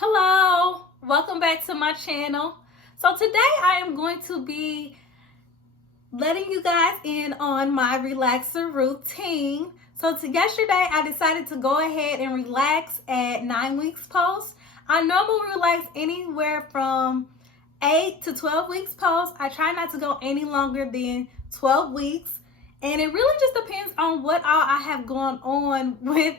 Hello, welcome back to my channel. So today I am going to be letting you guys in on my relaxer routine. Yesterday I decided to go ahead and relax at 9 weeks post. I normally relax anywhere from 8 to 12 weeks post. I try not to go any longer than 12 weeks. And it really just depends on what all I have going on with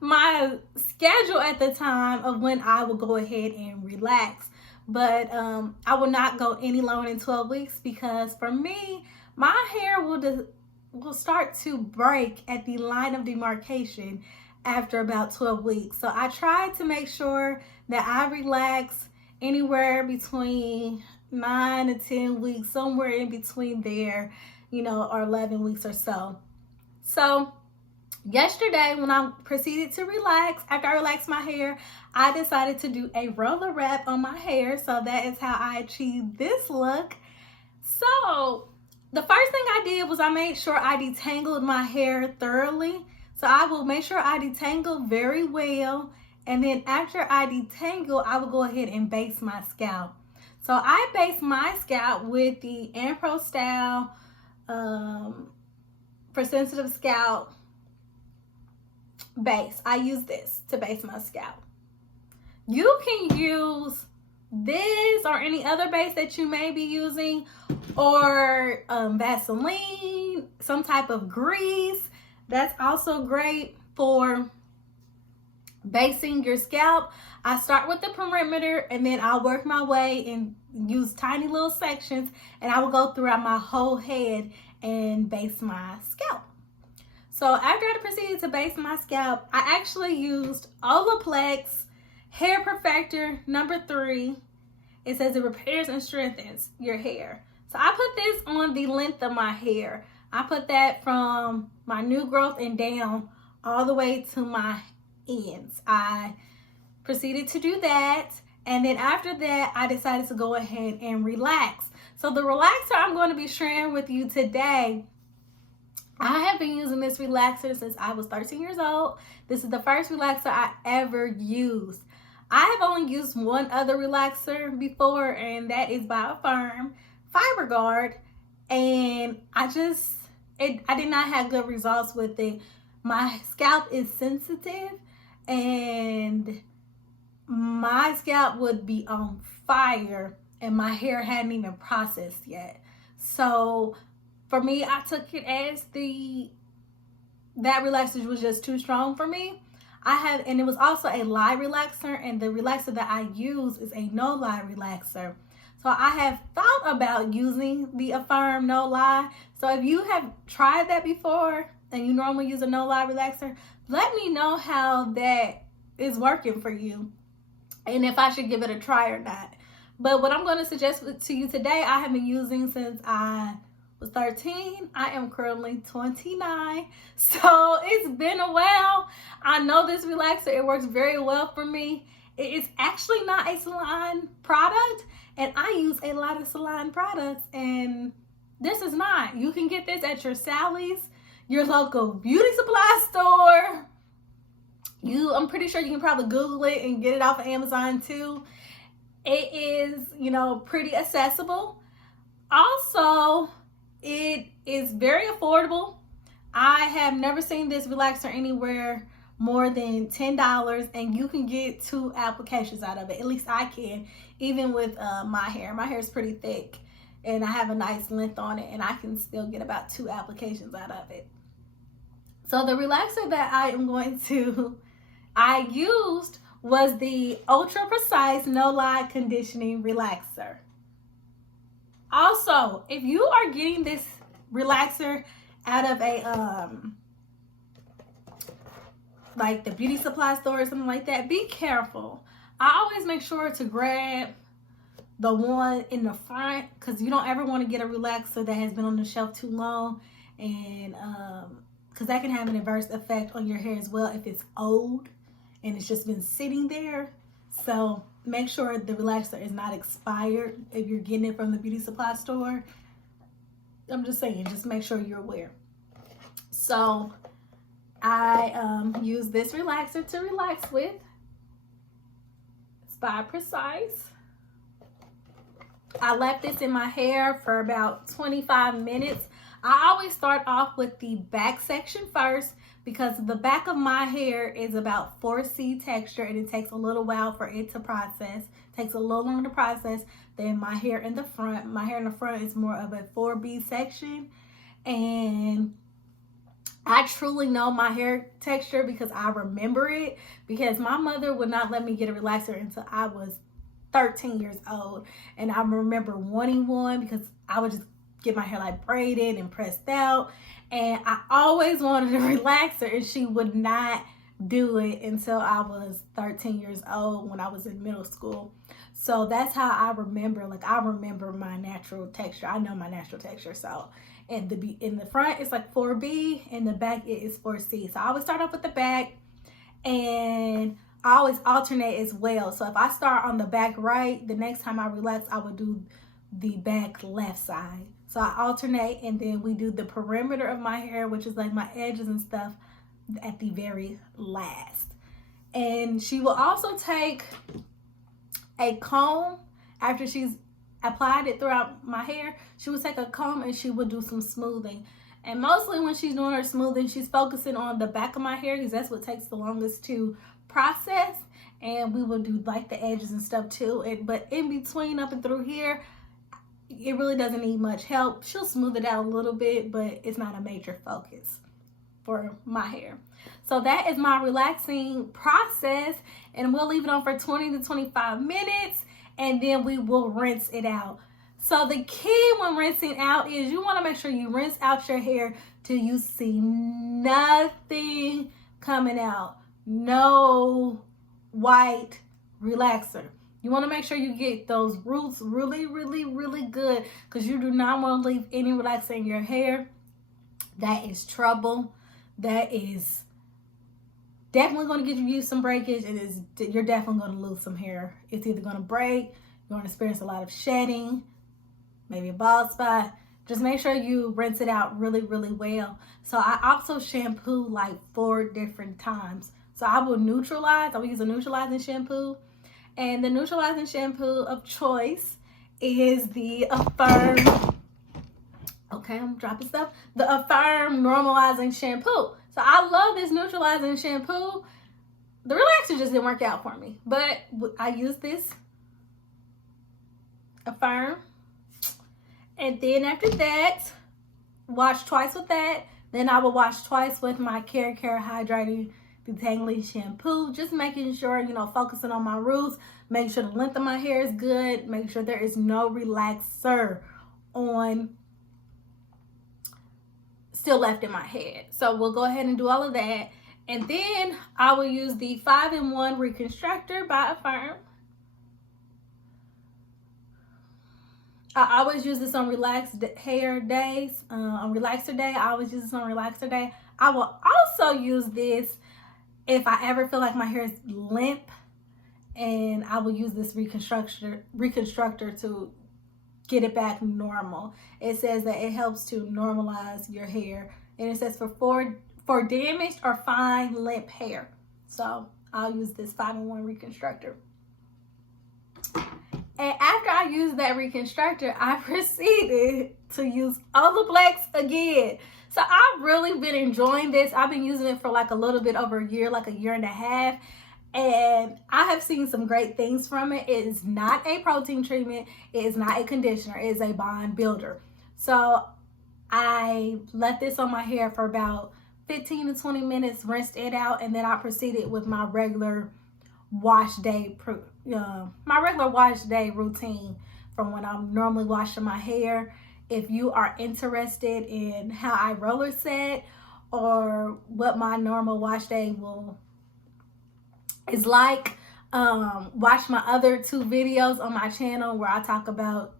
my schedule at the time of when I will go ahead and relax. But I will not go any longer than 12 weeks because for me, my hair will start to break at the line of demarcation after about 12 weeks. So I try to make sure that I relax anywhere between 9 to 10 weeks, somewhere in between there, or 11 weeks or so. So yesterday, when I proceeded to relax, after I relaxed my hair, I decided to do a roller wrap on my hair. So that is how I achieved this look. So the first thing I did was I made sure I detangled my hair thoroughly. So I will make sure I detangle very well. And then after I detangle, I will go ahead and base my scalp. So I base my scalp with the Ampro Style for sensitive scalp base. I use this to base my scalp. You can use this or any other base that you may be using, or Vaseline, some type of grease. That's also great for basing your scalp. I start with the perimeter and then I'll work my way and use tiny little sections, and I will go throughout my whole head and base my scalp. So after I proceeded to base my scalp, I actually used Olaplex Hair Perfector #3. It says it repairs and strengthens your hair. So I put this on the length of my hair. I put that from my new growth and down all the way to my ends. I proceeded to do that. And then after that, I decided to go ahead and relax. So the relaxer I'm going to be sharing with you today, I have been using this relaxer since I was 13 years old. This is the first relaxer I ever used. I have only used one other relaxer before, and that is by Affirm, Fiber Guard. And I did not have good results with it. My scalp is sensitive, and my scalp would be on fire, and my hair hadn't even processed yet. So for me, I took it as that relaxer was just too strong for me. And it was also a lye relaxer, and the relaxer that I use is a no lye relaxer. So I have thought about using the Affirm no lye. So if you have tried that before and you normally use a no lye relaxer, let me know how that is working for you and if I should give it a try or not. But what I'm going to suggest to you today, I have been using since I was 13. I am currently 29, so it's been a while. I know this relaxer, it works very well for me. It is actually not a salon product, and I use a lot of salon products, and this is not. You can get this at your Sally's, your local beauty supply store. I'm pretty sure you can probably Google it and get it off of Amazon too. It is, pretty accessible. Also, it is very affordable. I have never seen this relaxer anywhere more than $10, and you can get 2 applications out of it. At least I can, even with my hair. My hair is pretty thick, and I have a nice length on it, and I can still get about 2 applications out of it. So the relaxer that I used was the Ultra Precise No Lye Conditioning Relaxer. Also, if you are getting this relaxer out of a like the beauty supply store or something like that, be careful. I always make sure to grab the one in the front, because you don't ever want to get a relaxer that has been on the shelf too long, and because that can have an adverse effect on your hair as well if it's old and it's just been sitting there. So make sure the relaxer is not expired if you're getting it from the beauty supply store. I'm just saying, just make sure you're aware. So I use this relaxer to relax with. It's by Precise. I left this in my hair for about 25 minutes. I always start off with the back section first because the back of my hair is about 4C texture and it takes a little while for it to process. It takes a little longer to process than my hair in the front. My hair in the front is more of a 4B section, and I truly know my hair texture because I remember it, because my mother would not let me get a relaxer until I was 13 years old. And I remember wanting one because I would just get my hair like braided and pressed out. And I always wanted a relaxer, and she would not do it until I was 13 years old when I was in middle school. So that's how I remember, like I remember my natural texture. I know my natural texture. So in the front it's like 4B, in the back it is 4C. So I always start off with the back, and I always alternate as well. So if I start on the back right, the next time I relax, I would do the back left side. So I alternate, and then we do the perimeter of my hair, which is like my edges and stuff, at the very last. And she will also take a comb after she's applied it throughout my hair. She would take a comb and she would do some smoothing. And mostly when she's doing her smoothing, she's focusing on the back of my hair because that's what takes the longest to process. And we will do like the edges and stuff too. But in between, up and through here, it really doesn't need much help. She'll smooth it out a little bit, but it's not a major focus for my hair. So that is my relaxing process, and we'll leave it on for 20 to 25 minutes, and then we will rinse it out. So the key when rinsing out is you want to make sure you rinse out your hair till you see nothing coming out. No white relaxer. You want to make sure you get those roots really, really, really good, because you do not want to leave any relaxer in your hair. That is trouble. That is definitely going to get you some breakage, and you're definitely going to lose some hair. It's either going to break, you're going to experience a lot of shedding, maybe a bald spot. Just make sure you rinse it out really, really well. So I also shampoo like 4 different times. So I will use a neutralizing shampoo. And the neutralizing shampoo of choice is the Affirm. Okay, I'm dropping stuff. The Affirm Normalizing Shampoo. So I love this neutralizing shampoo. The relaxer just didn't work out for me, but I use this Affirm. And then after that, wash twice with that. Then I will wash twice with my Care Hydrating Detangling Shampoo. Just making sure, focusing on my roots. Making sure the length of my hair is good. Making sure there is no relaxer still left in my head. So we'll go ahead and do all of that. And then I will use the 5-in-1 Reconstructor by Affirm. I always use this on relaxed hair days. On relaxer day, I always use this on relaxer day. I will also use this if I ever feel like my hair is limp, and I will use this Reconstructor to get it back normal. It says that it helps to normalize your hair, and it says for damaged or fine limp hair. So I'll use this 5-in-1 Reconstructor. And after I used that Reconstructor, I proceeded to use Olaplex again. So I've really been enjoying this. I've been using it for like a little bit over a year, like a year and a half. And I have seen some great things from it. It is not a protein treatment. It is not a conditioner. It is a bond builder. So I left this on my hair for about 15 to 20 minutes, rinsed it out, and then I proceeded with my regular wash day routine from when I'm normally washing my hair. If you are interested in how I roller set or what my normal wash day is like, watch my other 2 videos on my channel where I talk about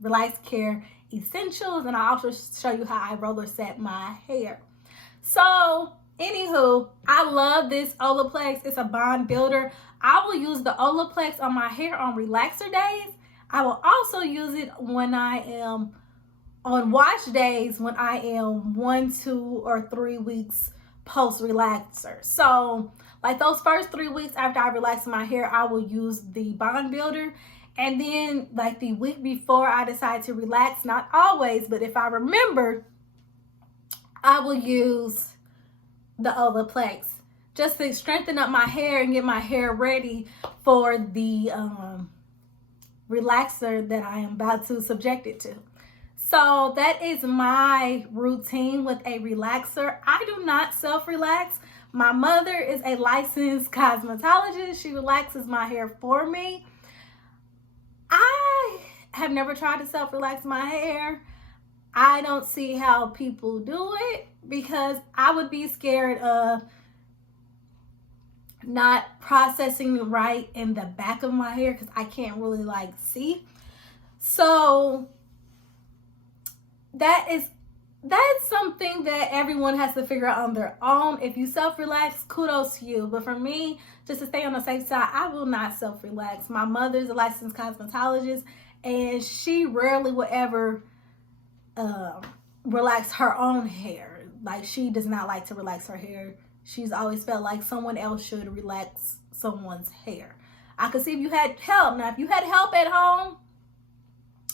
relaxed care essentials, and I also show you how I roller set my hair. So anywho, I love this Olaplex. It's a bond builder. I will use the Olaplex on my hair on relaxer days. I will also use it when I am on wash days, when I am 1, 2, or 3 weeks post relaxer. So Like those first 3 weeks after I relax my hair, I will use the bond builder. And then like the week before I decide to relax, not always, but if I remember, I will use the Olaplex just to strengthen up my hair and get my hair ready for the relaxer that I am about to subject it to. So that is my routine with a relaxer. I do not self-relax. My mother is a licensed cosmetologist. She relaxes my hair for me. I have never tried to self-relax my hair. I don't see how people do it because I would be scared of not processing right in the back of my hair because I can't really like see. So that's something that everyone has to figure out on their own. If you self-relax, kudos to you. But for me, just to stay on the safe side, I will not self-relax. My mother's a licensed cosmetologist, and she rarely will ever relax her own hair. Like, she does not like to relax her hair. She's always felt like someone else should relax someone's hair. I could see if you had help. Now, if you had help at home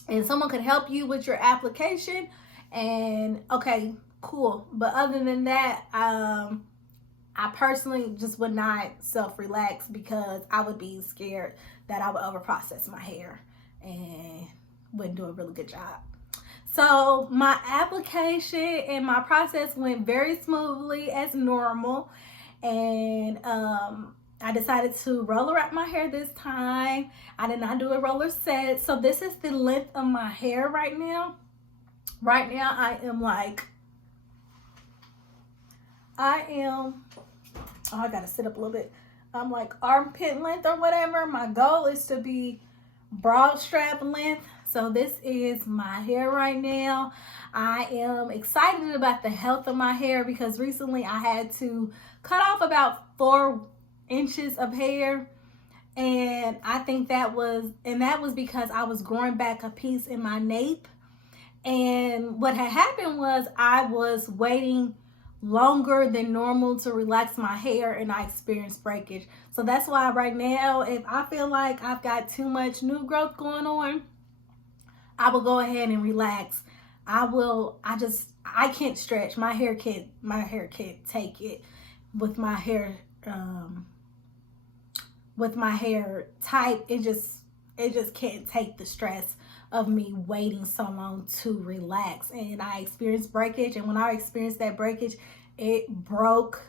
and someone could help you with your application, and okay, cool. But other than that, I personally just would not self-relax because I would be scared that I would overprocess my hair and wouldn't do a really good job. So my application and my process went very smoothly as normal. And I decided to roller wrap my hair this time. I did not do a roller set. So this is the length of my hair right now. Right now I gotta sit up a little bit. I'm like armpit length or whatever. My goal is to be broad strap length. So this is my hair right now. I am excited about the health of my hair because recently I had to cut off about 4 inches of hair. And I think that was because I was growing back a piece in my nape. And what had happened was I was waiting longer than normal to relax my hair and I experienced breakage. So that's why right now, if I feel like I've got too much new growth going on, I will go ahead and relax. I can't stretch. My hair can't take it with my hair tight. It just can't take the stress of me waiting so long to relax. And I experienced breakage, and when I experienced that breakage, it broke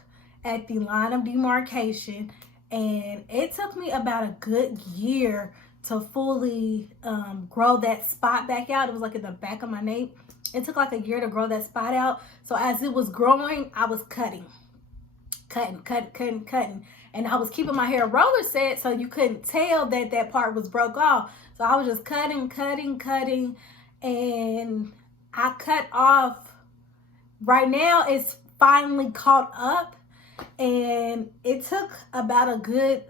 at the line of demarcation, and it took me about a good year to fully grow that spot back out. It was like in the back of my nape. It took like a year to grow that spot out. So as it was growing, I was cutting. And I was keeping my hair roller set so you couldn't tell that part was broke off. So I was just cutting. And I cut off. Right now it's finally caught up. And it took about a good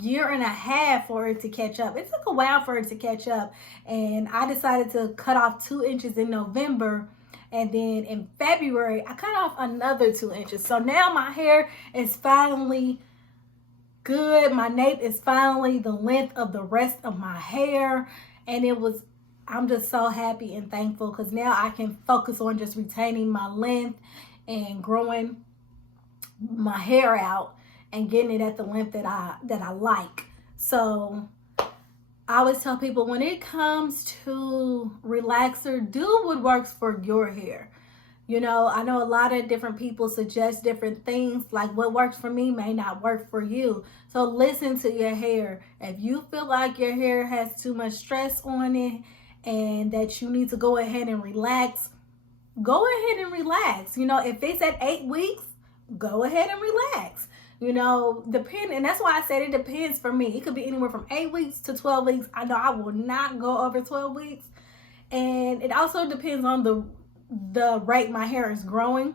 year and a half for it to catch up. It took a while for it to catch up, and I decided to cut off 2 inches in November, and then in February I cut off another 2 inches. So now my hair is finally good. My nape is finally the length of the rest of my hair, and I'm just so happy and thankful because now I can focus on just retaining my length and growing my hair out and getting it at the length that I like. So I always tell people, when it comes to relaxer, do what works for your hair. You know, I know a lot of different people suggest different things. Like what works for me may not work for you. So listen to your hair. If you feel like your hair has too much stress on it and that you need to go ahead and relax, go ahead and relax. You know, if it's at 8 weeks, go ahead and relax. You know, and that's why I said it depends for me. It could be anywhere from 8 weeks to 12 weeks. I know I will not go over 12 weeks. And it also depends on the rate my hair is growing.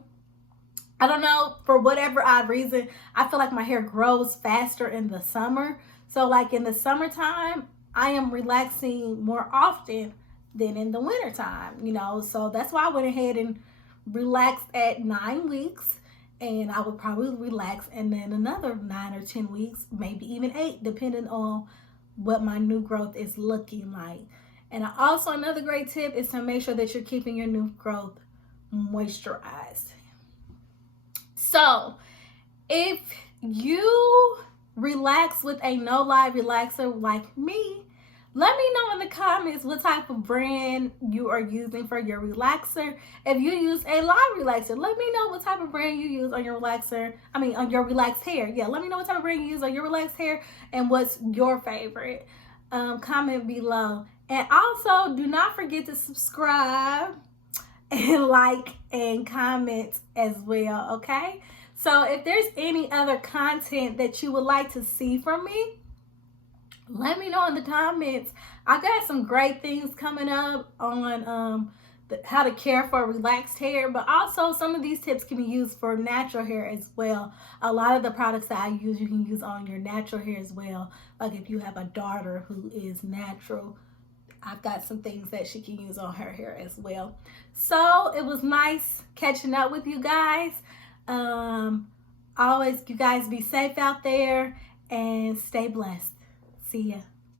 I don't know, for whatever odd reason, I feel like my hair grows faster in the summer. So like in the summertime, I am relaxing more often than in the wintertime, you know. So that's why I went ahead and relaxed at 9 weeks. and I would probably relax, and then another 9 or 10 weeks, maybe even 8, depending on what my new growth is looking like. And also, another great tip is to make sure that you're keeping your new growth moisturized. So if you relax with a no lie relaxer like me, let me know in the comments what type of brand you are using for your relaxer. If you use a lie relaxer, let me know what type of brand you use on your relaxer. On your relaxed hair. Yeah, let me know what type of brand you use on your relaxed hair and what's your favorite. Comment below. And also, do not forget to subscribe and like and comment as well, okay? So if there's any other content that you would like to see from me, let me know in the comments. I got some great things coming up on how to care for relaxed hair, but also some of these tips can be used for natural hair as well. A lot of the products that I use, you can use on your natural hair as well. Like if you have a daughter who is natural, I've got some things that she can use on her hair as well. So it was nice catching up with you guys. Always, you guys be safe out there and stay blessed. See ya.